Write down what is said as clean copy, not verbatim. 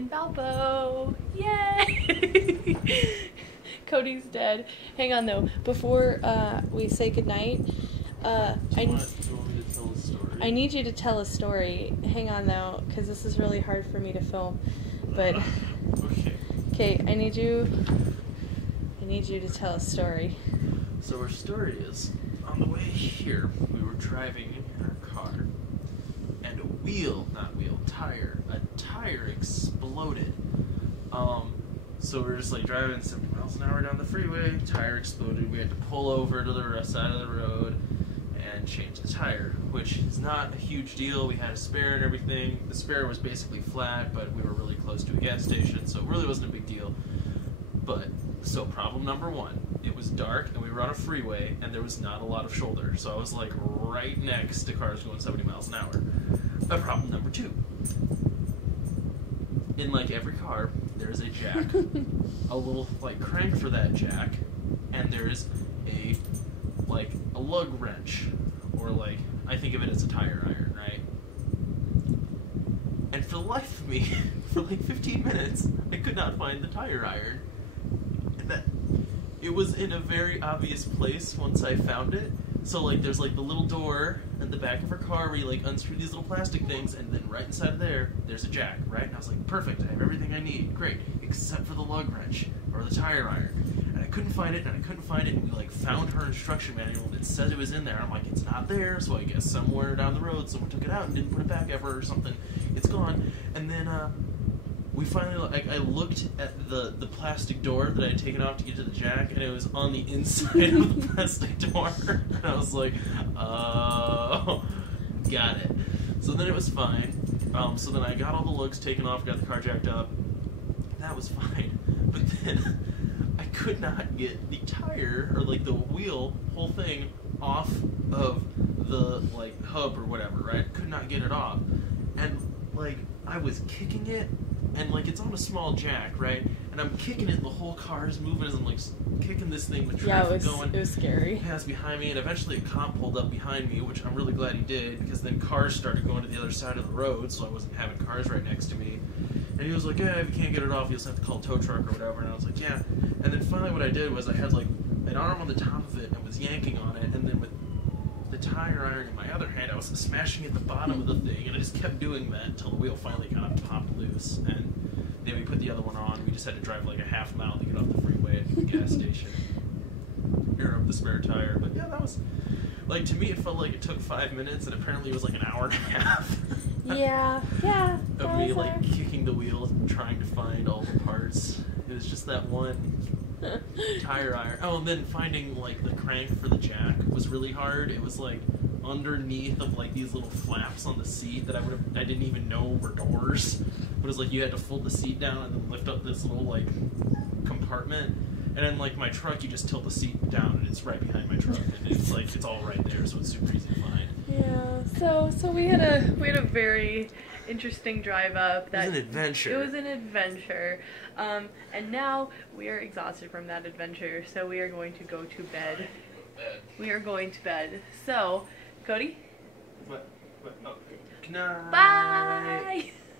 in Valpo. Yay! Cody's dead. Hang on though. Before we say goodnight, I need you to tell a story. Hang on though, because this is really hard for me to film. But okay, I need you to tell a story. So our story is, on the way here, we were driving in our car, and a tire exploded. So we're just like driving 70 miles an hour down the freeway, tire exploded, we had to pull over to the side of the road and change the tire, which is not a huge deal. We had a spare and everything. The spare was basically flat, but we were really close to a gas station, so it really wasn't a big deal. So problem number one, it was dark and we were on a freeway and there was not a lot of shoulder, so I was like right next to cars going 70 miles an hour. Problem number two, in like every car, there's a jack, a little like crank for that jack, and there's a lug wrench, or like, I think of it as a tire iron, right? And for the life of me, for like 15 minutes, I could not find the tire iron. It was in a very obvious place once I found it. So like there's like the little door in the back of her car where you like unscrew these little plastic things, and then right inside there, there's a jack, right? And I was like, perfect, I have everything I need, great, except for the lug wrench or the tire iron. And I couldn't find it, and we like found her instruction manual and it said it was in there. I'm like, it's not there, so I guess somewhere down the road someone took it out and didn't put it back ever or something. It's gone. And then we finally, I looked at the plastic door that I had taken off to get to the jack, and it was on the inside of the plastic door. And I was like, oh, got it. So then it was fine. So then I got all the lugs taken off, got the car jacked up. That was fine. But then I could not get the tire, or like the wheel, whole thing, off of the like hub or whatever, right? Could not get it off. And like, I was kicking it, and like it's on a small jack, right? And I'm kicking it, and the whole car is moving as I'm like kicking this thing with traffic going. It was scary. Pass behind me, and eventually a cop pulled up behind me, which I'm really glad he did, because then cars started going to the other side of the road, so I wasn't having cars right next to me. And he was like, yeah, if you can't get it off, you'll just have to call a tow truck or whatever. And I was like, yeah. And then finally what I did was I had like an arm on the top of it and was yanking on it, and then with the tire iron in my other hand, I was smashing at the bottom of the thing, and I just kept doing that until the wheel finally kind of popped loose. And then we put the other one on. We just had to drive like a half mile to get off the freeway at the gas station, air up the spare tire. But yeah, that was, like, to me it felt like it took 5 minutes, and apparently it was like an hour and a half. Yeah. Of me like kicking the wheel and trying to find all the parts. It was just that one tire iron. Oh, and then finding like the crank for the jack was really hard. It was like underneath of like these little flaps on the seat that I didn't even know were doors. But it was like you had to fold the seat down and then lift up this little like compartment. And then like my truck, you just tilt the seat down and it's right behind my truck, and it's like it's all right there, so it's super easy to find. Yeah. So we had a very interesting drive up. It was an adventure. It was an adventure. And now we are exhausted from that adventure, so we are going to go to bed. We are going to bed. So, Cody? What? Oh. Good night. Bye!